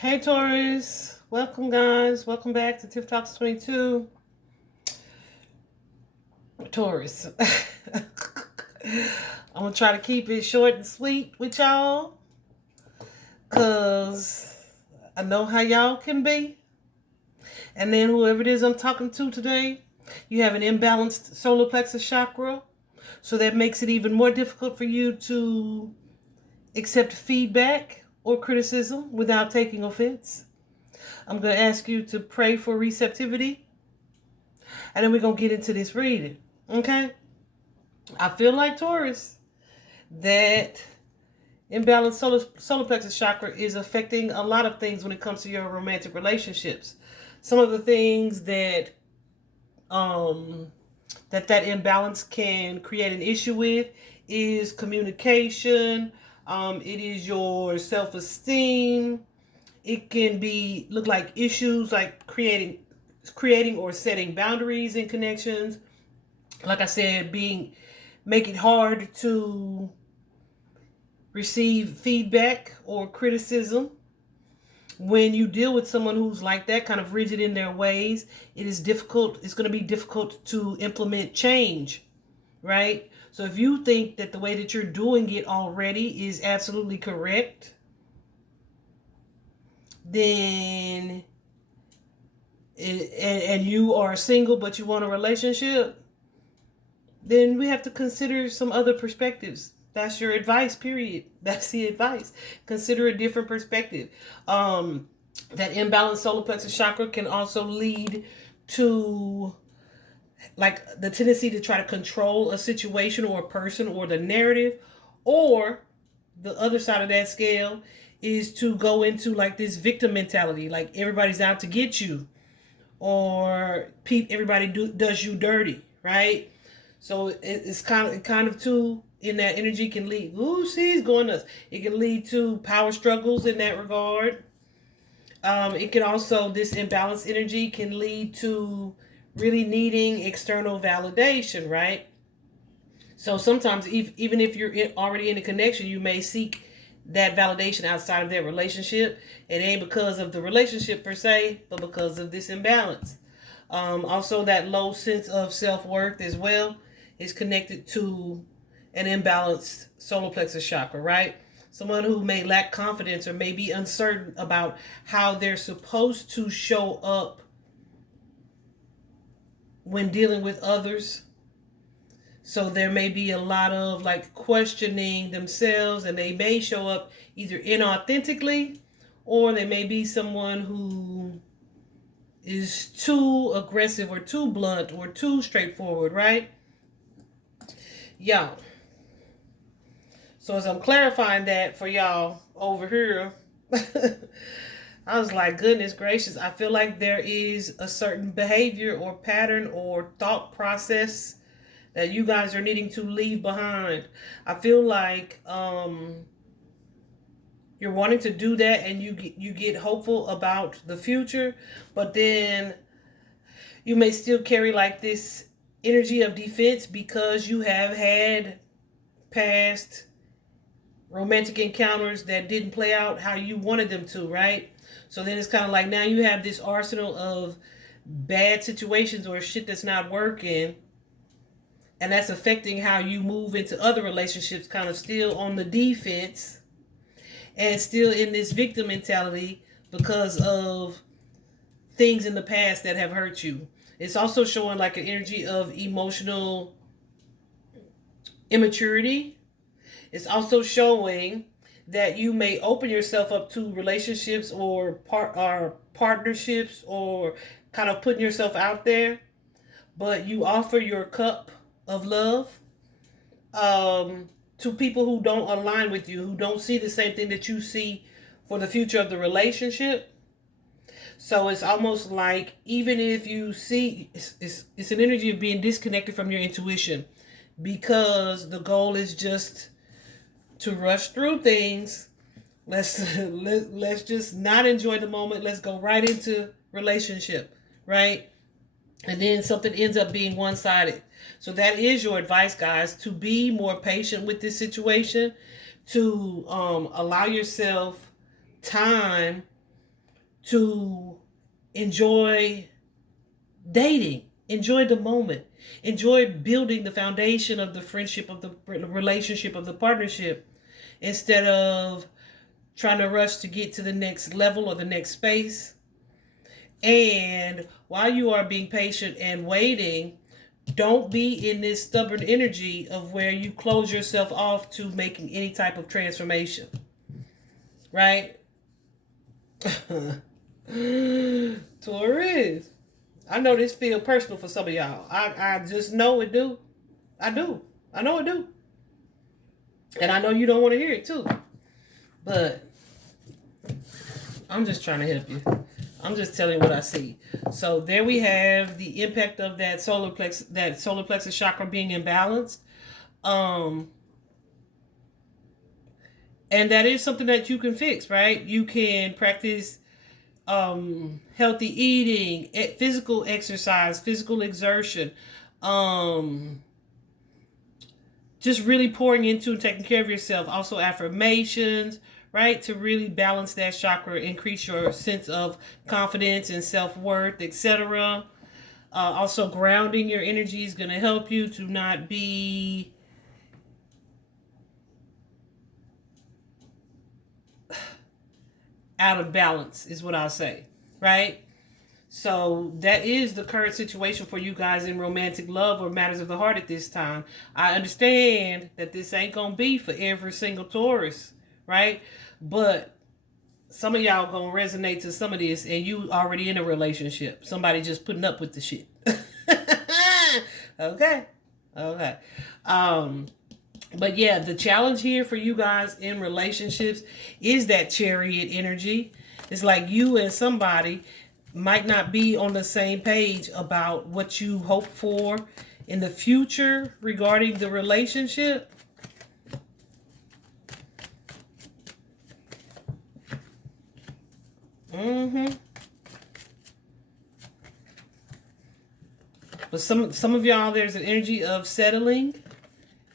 Hey Taurus, welcome guys, welcome back to Tiff Talks 22. Taurus, I'm gonna try to keep it short and sweet with y'all, cause I know how y'all can be. And then whoever it is I'm talking to today, you have an imbalanced solar plexus chakra, so that makes it even more difficult for you to accept feedback or criticism without taking offense. I'm going to ask you to pray for receptivity, and then we're going to get into this reading. Okay? I feel like Taurus, that imbalanced solar plexus chakra is affecting a lot of things when it comes to your romantic relationships. Some of the things that imbalance can create an issue with is communication. It is your self-esteem. It can look like issues like creating or setting boundaries in connections. Like I said, make it hard to receive feedback or criticism. When you deal with someone who's like that, kind of rigid in their ways, it is difficult. It's going to be difficult to implement change, right? So if you think that the way that you're doing it already is absolutely correct, then and you are single but you want a relationship, then we have to consider some other perspectives. That's your advice, period. That's the advice. Consider a different perspective. That imbalanced solar plexus chakra can also lead to like the tendency to try to control a situation or a person or the narrative, or the other side of that scale is to go into like this victim mentality, like everybody's out to get you, or everybody does you dirty, right? So it's kind of too in that energy can lead. Ooh, she's going nuts. It can lead to power struggles in that regard. It can also, this imbalanced energy can lead to really needing external validation, right? So sometimes, even if you're already in a connection, you may seek that validation outside of that relationship. It ain't because of the relationship per se, but because of this imbalance. Also, that low sense of self-worth as well is connected to an imbalanced solar plexus chakra, right? Someone who may lack confidence or may be uncertain about how they're supposed to show up when dealing with others. So there may be a lot of like questioning themselves, and they may show up either inauthentically, or they may be someone who is too aggressive or too blunt or too straightforward, right? Y'all. So as I'm clarifying that for y'all over here, I was like, goodness gracious, I feel like there is a certain behavior or pattern or thought process that you guys are needing to leave behind. I feel like you're wanting to do that, and you get hopeful about the future, but then you may still carry like this energy of defense because you have had past romantic encounters that didn't play out how you wanted them to, right? So then it's kind of like now you have this arsenal of bad situations or shit that's not working, and that's affecting how you move into other relationships, kind of still on the defense and still in this victim mentality because of things in the past that have hurt you. It's also showing like an energy of emotional immaturity. It's also showing that you may open yourself up to relationships or partnerships, or kind of putting yourself out there, but you offer your cup of love to people who don't align with you, who don't see the same thing that you see for the future of the relationship. So it's almost like, even if you see, it's an energy of being disconnected from your intuition, because the goal is just to rush through things. Let's just not enjoy the moment. Let's go right into relationship, right? And then something ends up being one-sided. So that is your advice, guys, to be more patient with this situation, to allow yourself time to enjoy dating, enjoy the moment, enjoy building the foundation of the friendship, of the relationship, of the partnership, instead of trying to rush to get to the next level or the next space. And while you are being patient and waiting, don't be in this stubborn energy of where you close yourself off to making any type of transformation. Right? Taurus. I know this feel personal for some of y'all. I just know it do. I do. I know it do. And I know you don't want to hear it too. But I'm just trying to help you. I'm just telling you what I see. So there we have the impact of that solar plexus chakra being imbalanced. And that is something that you can fix, right? You can practice healthy eating, physical exercise, physical exertion, just really pouring into and taking care of yourself. Also affirmations, right? To really balance that chakra, increase your sense of confidence and self-worth, etc. Also grounding your energy is going to help you to not be out of balance, is what I'll say, right? So that is the current situation for you guys in romantic love or matters of the heart at this time. I understand that this ain't gonna be for every single Taurus, right? But some of y'all gonna resonate to some of this, and you already in a relationship. Somebody just putting up with the shit. Okay. But yeah, the challenge here for you guys in relationships is that chariot energy. It's like you and somebody might not be on the same page about what you hope for in the future regarding the relationship. But some of y'all, there's an energy of settling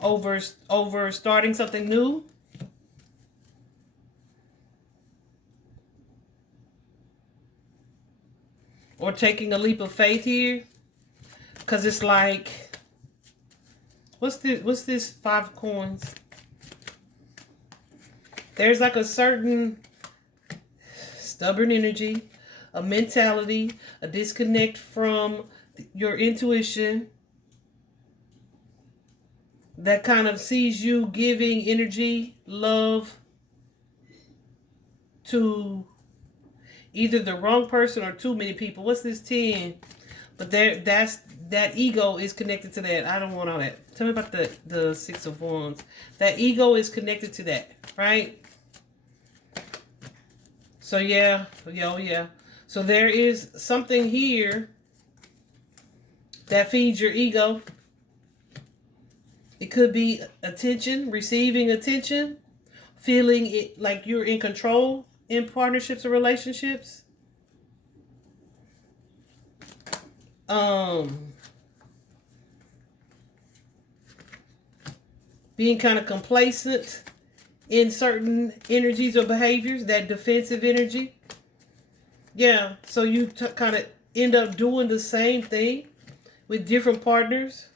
over starting something new. Or taking a leap of faith here. Because it's like, what's this 5 of coins? There's like a certain stubborn energy, a mentality, a disconnect from your intuition that kind of sees you giving energy, love to either the wrong person or too many people. What's this 10? But that ego is connected to that. I don't want all that. Tell me about the 6 of Wands. That ego is connected to that, right? So yeah. So there is something here that feeds your ego. It could be attention, receiving attention, feeling it like you're in control in partnerships or relationships. Being kind of complacent in certain energies or behaviors, that defensive energy. Yeah, so you kind of end up doing the same thing with different partners.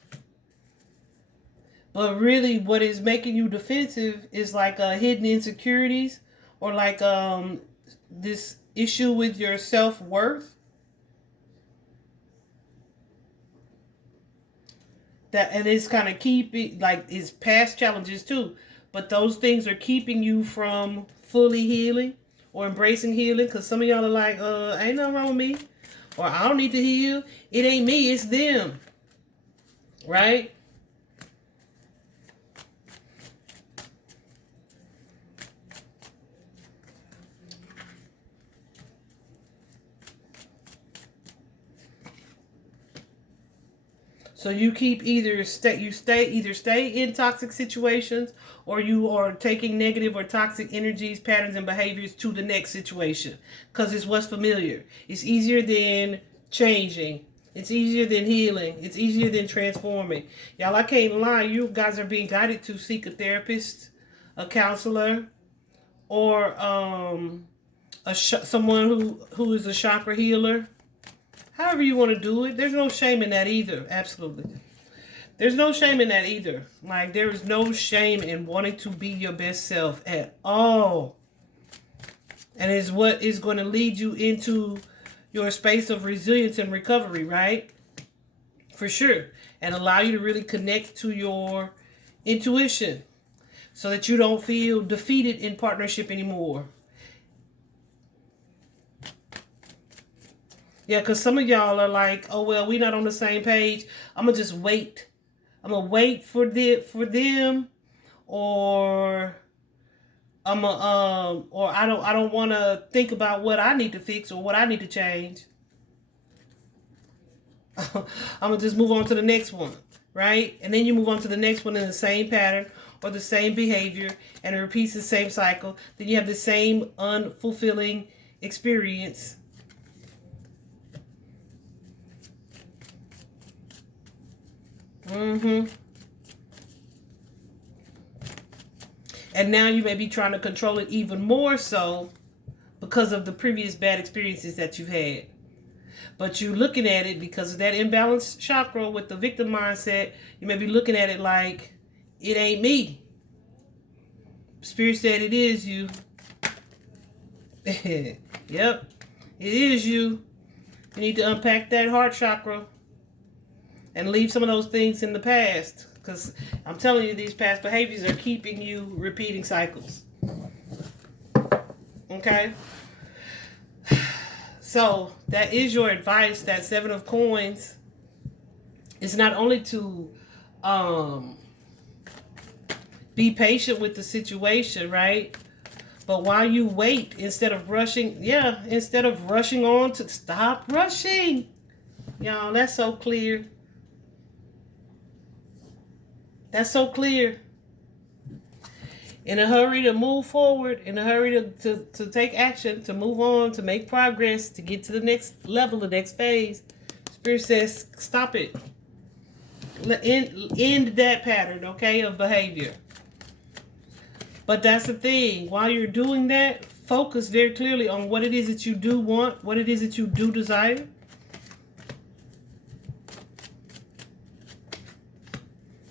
But really what is making you defensive is like hidden insecurities, or like this issue with your self-worth. And it's kind of keeping, like, it's past challenges too. But those things are keeping you from fully healing or embracing healing. Because some of y'all are like, ain't nothing wrong with me. Or I don't need to heal. It ain't me, it's them. Right? So you keep either stay in toxic situations, or you are taking negative or toxic energies, patterns, and behaviors to the next situation, because it's what's familiar. It's easier than changing. It's easier than healing. It's easier than transforming. Y'all, I can't lie. You guys are being guided to seek a therapist, a counselor, or someone who is a chakra healer. However you want to do it. There's no shame in that either. Absolutely. There's no shame in that either. Like, there is no shame in wanting to be your best self at all. And it's what is going to lead you into your space of resilience and recovery, right? For sure. And allow you to really connect to your intuition so that you don't feel defeated in partnership anymore. Yeah, because some of y'all are like, oh, well, we're not on the same page. I'm going to just wait. I'm going to wait for them, or or I don't want to think about what I need to fix or what I need to change. I'm going to just move on to the next one, right? And then you move on to the next one in the same pattern or the same behavior, and it repeats the same cycle. Then you have the same unfulfilling experience. And now you may be trying to control it even more so because of the previous bad experiences that you've had. But you're looking at it because of that imbalanced chakra with the victim mindset. You may be looking at it like, it ain't me. Spirit said it is you. Yep, it is you. You need to unpack that heart chakra and leave some of those things in the past. Because I'm telling you, these past behaviors are keeping you repeating cycles. Okay? So, that is your advice, that 7 of coins. It's not only to be patient with the situation, right? But while you wait, instead of rushing on to stop rushing. Y'all, that's so clear. That's so clear. In a hurry to move forward, in a hurry to take action, to move on, to make progress, to get to the next level, the next phase. Spirit says, stop it. End that pattern, okay, of behavior. But that's the thing. While you're doing that, focus very clearly on what it is that you do want, what it is that you do desire.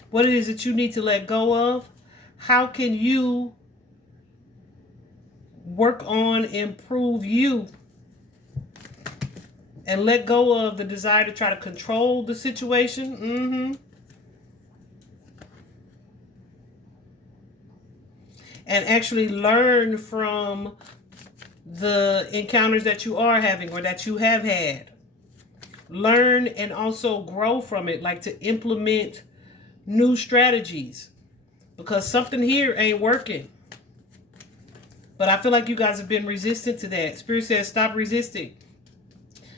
What it is that you need to let go of. How can you work on, improve you, and let go of the desire to try to control the situation? And actually learn from the encounters that you are having or that you have had. Learn and also grow from it, like to implement new strategies, because something here ain't working. But I feel like you guys have been resistant to that. Spirit says stop resisting,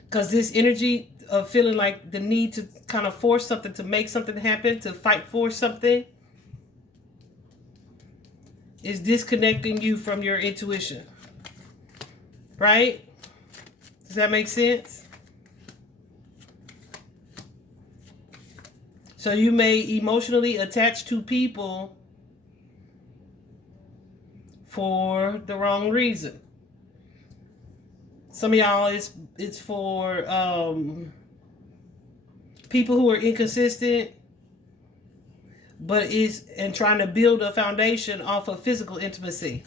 because this energy of feeling like the need to kind of force something, to make something happen, to fight for something, is disconnecting you from your intuition. Right? Does that make sense? So you may emotionally attach to people for the wrong reason. Some of y'all, it's for people who are inconsistent, but and trying to build a foundation off of physical intimacy,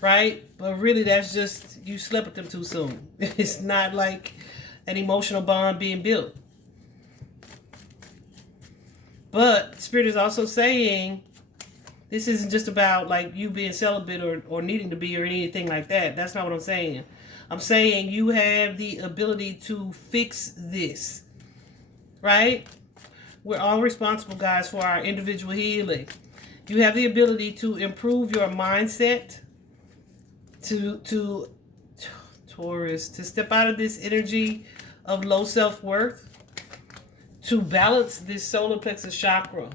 right? But really, that's just you slept with them too soon. It's not like an emotional bond being built. But Spirit is also saying this isn't just about like you being celibate or needing to be or anything like that. That's not what I'm saying. I'm saying you have the ability to fix this, right? We're all responsible, guys, for our individual healing. You have the ability to improve your mindset, to Taurus, to step out of this energy of low self-worth, to balance this solar plexus chakra.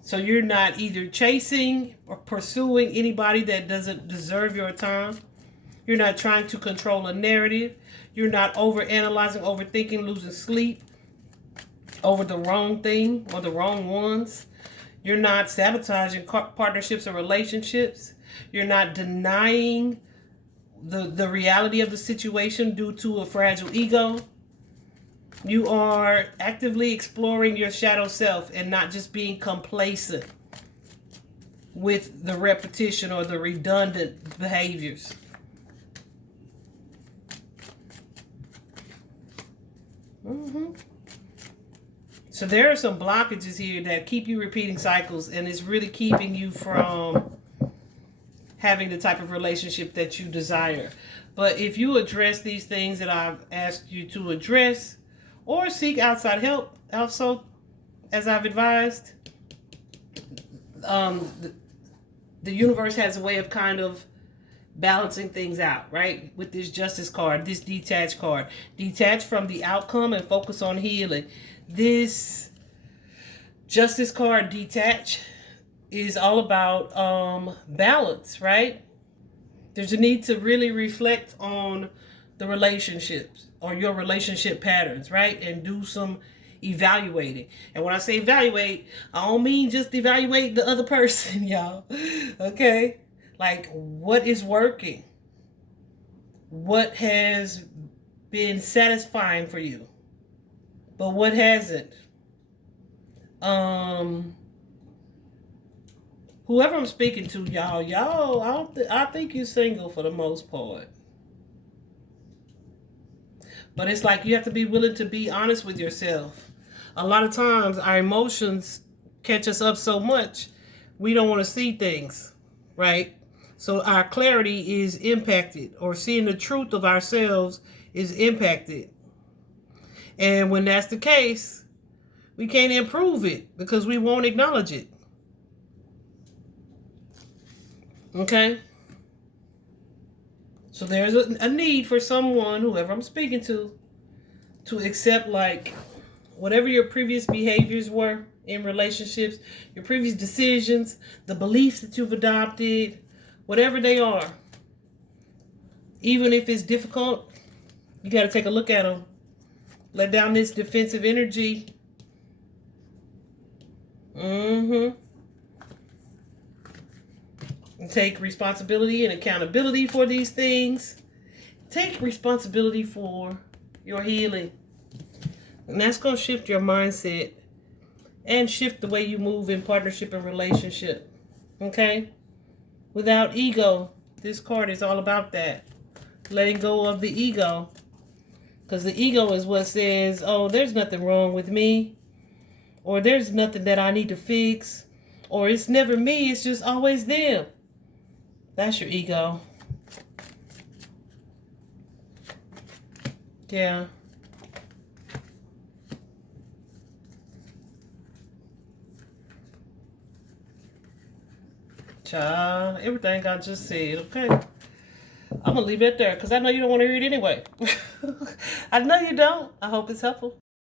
So you're not either chasing or pursuing anybody that doesn't deserve your time. You're not trying to control a narrative. You're not overanalyzing, overthinking, losing sleep over the wrong thing or the wrong ones. You're not sabotaging partnerships or relationships. You're not denying the reality of the situation due to a fragile ego. You are actively exploring your shadow self and not just being complacent with the repetition or the redundant behaviors. So there are some blockages here that keep you repeating cycles, and it's really keeping you from having the type of relationship that you desire. But if you address these things that I've asked you to address, or seek outside help, also, as I've advised, the universe has a way of kind of balancing things out, right? With this Justice card, this detached card. Detach from the outcome and focus on healing. This Justice card, detach, is all about balance, right? There's a need to really reflect on the relationships or your relationship patterns, right? And do some evaluating. And when I say evaluate, I don't mean just evaluate the other person, y'all. Okay? Like, what is working? What has been satisfying for you? But what hasn't? Whoever I'm speaking to, y'all, I think you're single for the most part. But it's like you have to be willing to be honest with yourself. A lot of times our emotions catch us up so much, we don't want to see things, right? So our clarity is impacted, or seeing the truth of ourselves is impacted. And when that's the case, we can't improve it because we won't acknowledge it. Okay? So there's a need for someone, whoever I'm speaking to accept, like, whatever your previous behaviors were in relationships, your previous decisions, the beliefs that you've adopted, whatever they are. Even if it's difficult, you got to take a look at them. Let down this defensive energy. And take responsibility and accountability for these things. Take responsibility for your healing. And that's going to shift your mindset and shift the way you move in partnership and relationship. Okay? Without ego, this card is all about that. Letting go of the ego. Because the ego is what says, oh, there's nothing wrong with me. Or there's nothing that I need to fix. Or it's never me, it's just always them. That's your ego. Yeah. Child, everything I just said, okay? I'm going to leave it there because I know you don't want to hear it anyway. I know you don't. I hope it's helpful.